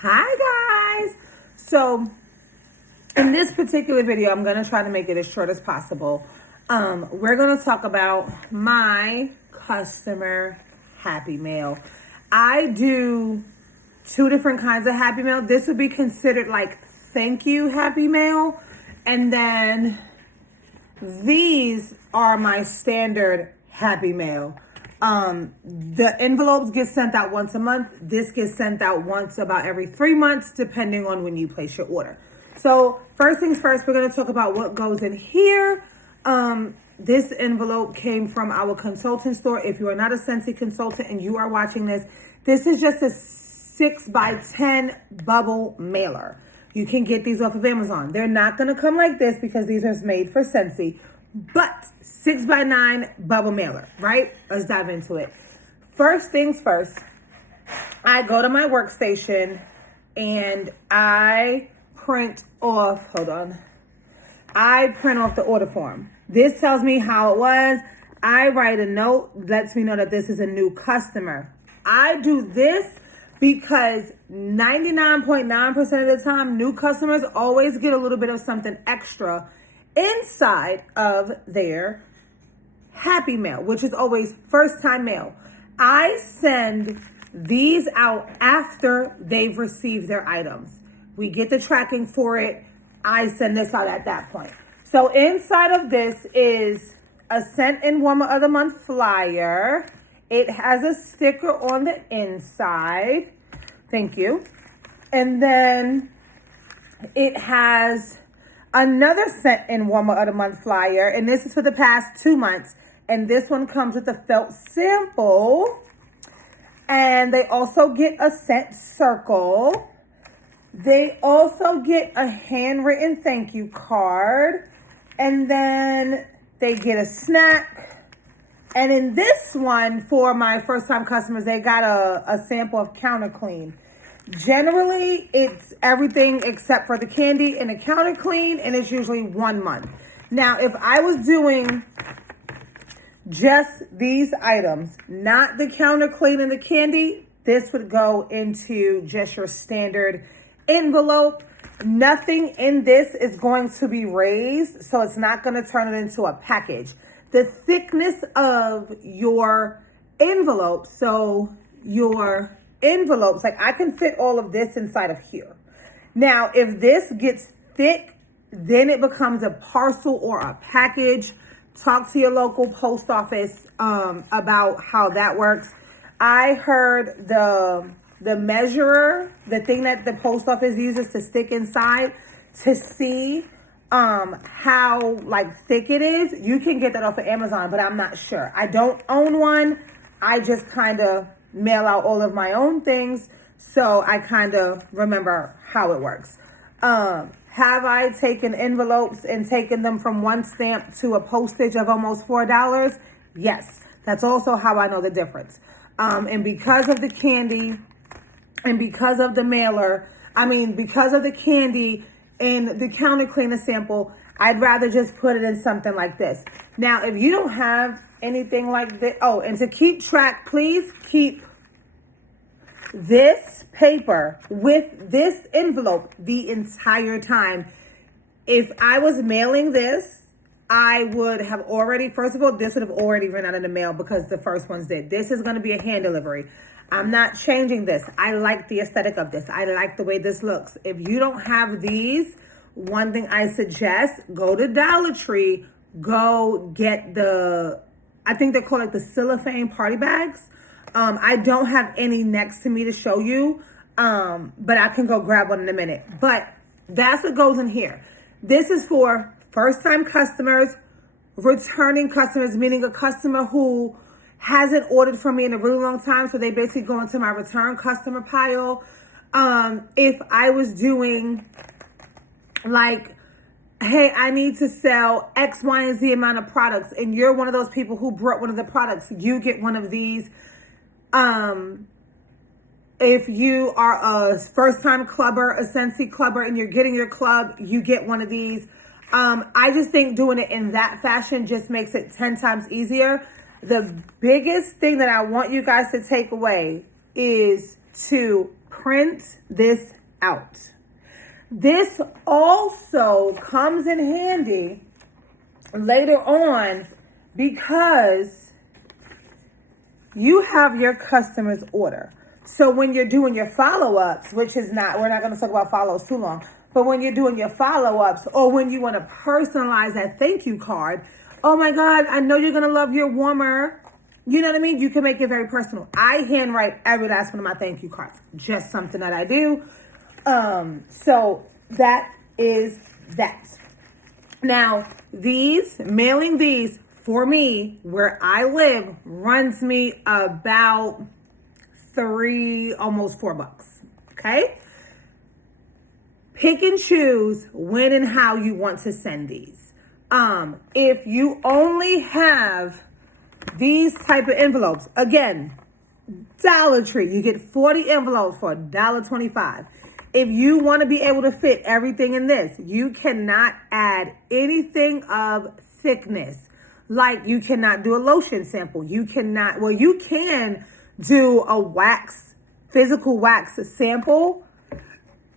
Hi guys. So in this particular video, I'm going to try to make it as short as possible. We're going to talk about my customer Happy Mail. I do two different kinds of Happy Mail. This would be considered like thank you Happy Mail. And then these are my standard Happy Mail. The envelopes get sent out once a month. This gets sent out once about every 3 months, depending on when you place your order. So first things first, we're going to talk about what goes in here. This envelope came from our consultant store. If you are not a Scentsy consultant and you are watching this, this is just a 6x10 bubble mailer. You can get these off of Amazon. They're not going to come like this because these are made for Scentsy. But 6x9 bubble mailer, right? Let's dive into it. First things first, I go to my workstation and I print off the order form. This tells me how it was. I write a note, lets me know that this is a new customer. I do this because 99.9% of the time, new customers always get a little bit of something extra inside of their Happy Mail, which is always first time mail. I send these out after they've received their items. We get the tracking for it. I send this out at that point. So inside of this is a Scent and Warmer of the Month flyer. It has a sticker on the inside. Thank you. And then it has another Scent and Warmer of the Month flyer, and this is for the past 2 months. And this one comes with a felt sample. And they also get a scent circle. They also get a handwritten thank you card. And then they get a snack. And in this one, for my first time customers, they got a sample of Counter Clean. Generally, it's everything except for the candy and the Counter Clean, and it's usually 1 month. Now, if I was doing just these items, not the Counter Clean and the candy, this would go into just your standard envelope. Nothing in this is going to be raised, so it's not going to turn it into a package. The thickness of your envelope, so your envelopes, like I can fit all of this inside of here. Now, if this gets thick, then it becomes a parcel or a package. Talk to your local post office about how that works. I heard the measurer, the thing that the post office uses to stick inside to see how like thick it is. You can get that off of Amazon, but I'm not sure. I don't own one. I just kind of mail out all of my own things, so I kind of remember how it works. Have I taken envelopes and taken them from one stamp to a postage of almost $4? Yes. That's also how I know the difference. And because of the candy and because of the mailer, because of the candy and the Counter Cleaner sample, I'd rather just put it in something like this. Now, if you don't have anything like this, and to keep track, please keep this paper with this envelope the entire time. If I was mailing this, I would have already, first of all, this would have already run out in the mail because the first ones did. This is going to be a hand delivery. I'm not changing this. I like the aesthetic of this. I like the way this looks. If you don't have these, one thing I suggest, go to Dollar Tree, go get I think they're called like the cellophane party bags. I don't have any next to me to show you, but I can go grab one in a minute. But that's what goes in here. This is for first-time customers, returning customers, meaning a customer who hasn't ordered from me in a really long time, so they basically go into my return customer pile. If I was doing like, hey, I need to sell X, Y, and Z amount of products, and you're one of those people who brought one of the products, you get one of these. If you are a first-time clubber, a Scentsy clubber, and you're getting your club, you get one of these. I just think doing it in that fashion just makes it 10 times easier. The biggest thing that I want you guys to take away is to print this out. This also comes in handy later on because you have your customer's order. So when you're doing your follow-ups, which is not, we're not going to talk about follow-ups too long, but when you're doing your follow-ups or when you want to personalize that thank you card, oh my God, I know you're going to love your warmer. You know what I mean? You can make it very personal. I handwrite every last one of my thank you cards. Just something that I do. So that is that. Now, mailing these for me, where I live, runs me about almost $4. Okay? Pick and choose when and how you want to send these. If you only have these type of envelopes, again, Dollar Tree, you get 40 envelopes for $1.25. If you want to be able to fit everything in this, you cannot add anything of thickness. Like you cannot do a lotion sample. You can do a physical wax sample,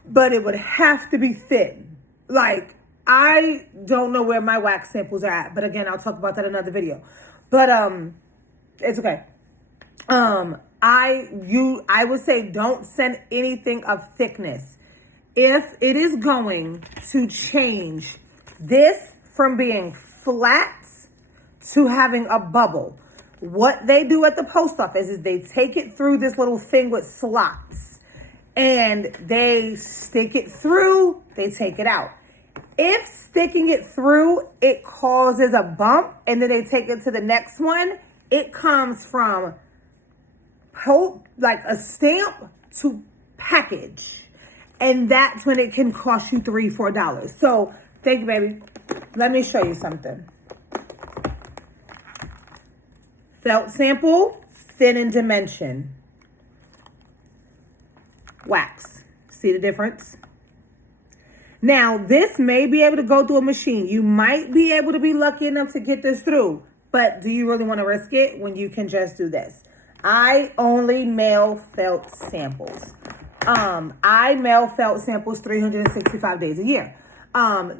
but it would have to be thin. Like, I don't know where my wax samples are at, but again, I'll talk about that in another video. But it's okay. I would say don't send anything of thickness. If it is going to change this from being flat to having a bubble, what they do at the post office is they take it through this little thing with slots and they stick it through, they take it out. If sticking it through, it causes a bump and then they take it to the next one, it comes from like a stamp to package. And that's when it can cost you $3, $4. So thank you, baby. Let me show you something. Felt sample, thin in dimension. Wax. See the difference? Now, this may be able to go through a machine. You might be able to be lucky enough to get this through. But do you really want to risk it when you can just do this? I only mail felt samples. I mail felt samples 365 days a year.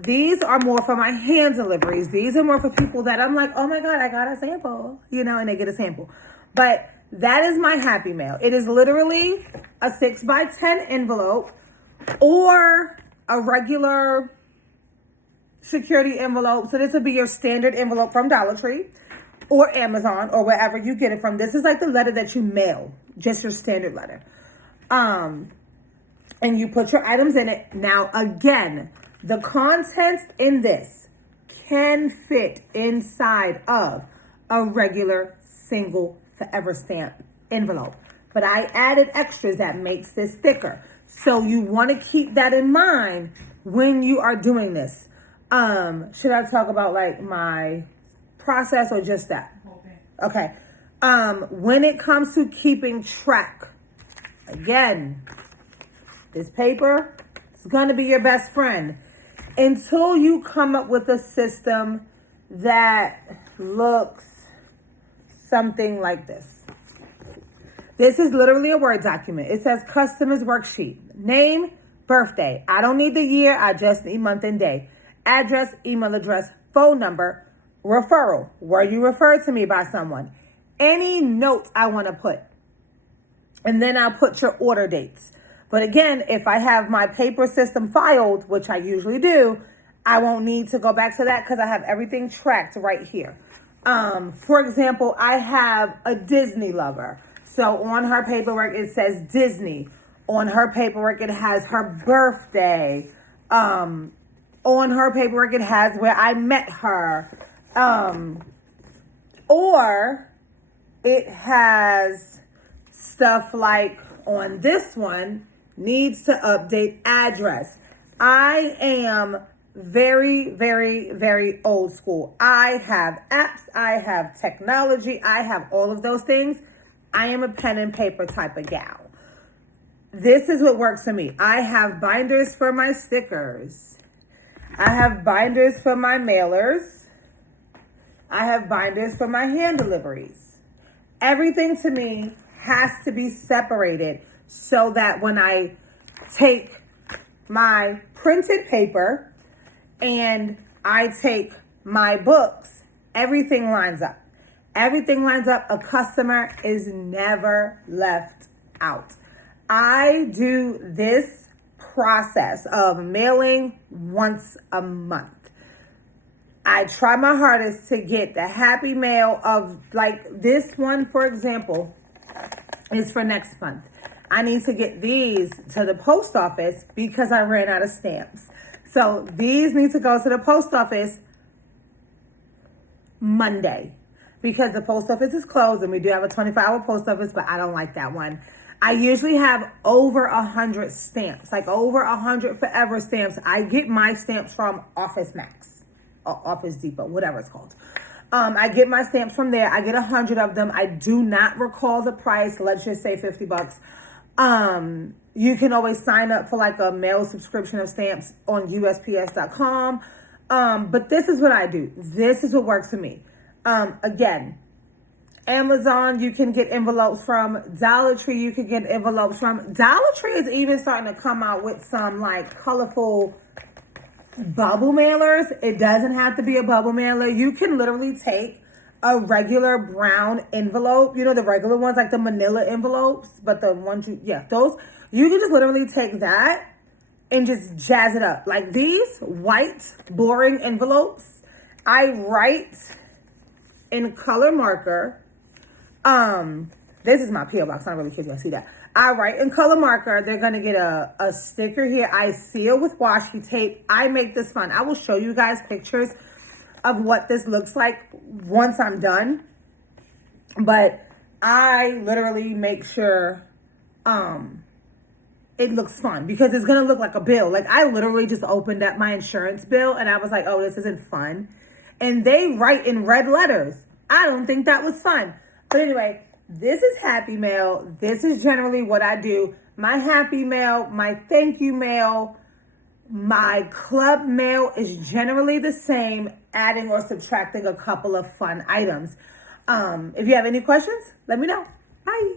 These are more for my hand deliveries. These are more for people that I'm like, oh my God, I got a sample, and they get a sample. But that is my happy mail. It is literally a 6x10 envelope or a regular security envelope. So this would be your standard envelope from Dollar Tree or Amazon or wherever you get it from. This is like the letter that you mail, just your standard letter. And you put your items in it. Now, again, the contents in this can fit inside of a regular single forever stamp envelope. But I added extras that makes this thicker. So you want to keep that in mind when you are doing this. Should I talk about like my process or just that? Okay. When it comes to keeping track, again, this paper is going to be your best friend until you come up with a system that looks something like this. This is literally a Word document. It says customers worksheet. Name, birthday. I don't need the year. I just need month and day. Address, email address, phone number, referral. Were you referred to me by someone? Any notes I want to put. And then I'll put your order dates. But again, if I have my paper system filed, which I usually do, I won't need to go back to that because I have everything tracked right here. For example, I have a Disney lover. So on her paperwork, it says Disney. On her paperwork, it has her birthday. On her paperwork, it has where I met her. Or it has stuff like on this one, needs to update address. I am very, very, very old school. I have apps. I have technology. I have all of those things. I am a pen and paper type of gal. This is what works for me. I have binders for my stickers. I have binders for my mailers. I have binders for my hand deliveries. Everything to me has to be separated so that when I take my printed paper and I take my books, everything lines up. Everything lines up. A customer is never left out. I do this process of mailing once a month. I try my hardest to get the happy mail of, like, this one, for example, is for next month. I need to get these to the post office because I ran out of stamps. So these need to go to the post office Monday because the post office is closed, and we do have a 24-hour post office, but I don't like that one. I usually have over 100 stamps, like over 100 forever stamps. I get my stamps from Office Max, or Office Depot, whatever it's called. I get my stamps from there. I get 100 of them. I do not recall the price. Let's just say $50. You can always sign up for like a mail subscription of stamps on USPS.com. But this is what I do. This is what works for me. Again, Amazon, you can get envelopes from. Dollar Tree, you can get envelopes from. Dollar Tree is even starting to come out with some like colorful bubble mailers. It doesn't have to be a bubble mailer. You can literally take a regular brown envelope, you know, the regular ones, like the manila envelopes, but the ones those, you can just literally take that and just jazz it up. Like these white, boring envelopes, I write in color marker. This is my P.O. box. I'm not really kidding. I see that. I write in color marker. They're going to get a sticker here. I seal with washi tape. I make this fun. I will show you guys pictures of what this looks like once I'm done. But I literally make sure it looks fun because it's going to look like a bill. Like I literally just opened up my insurance bill and I was like, oh, this isn't fun. And they write in red letters. I don't think that was fun. But anyway, this is Happy Mail. This is generally what I do. My Happy Mail, my thank you mail, my club mail is generally the same, adding or subtracting a couple of fun items. If you have any questions, let me know. Bye.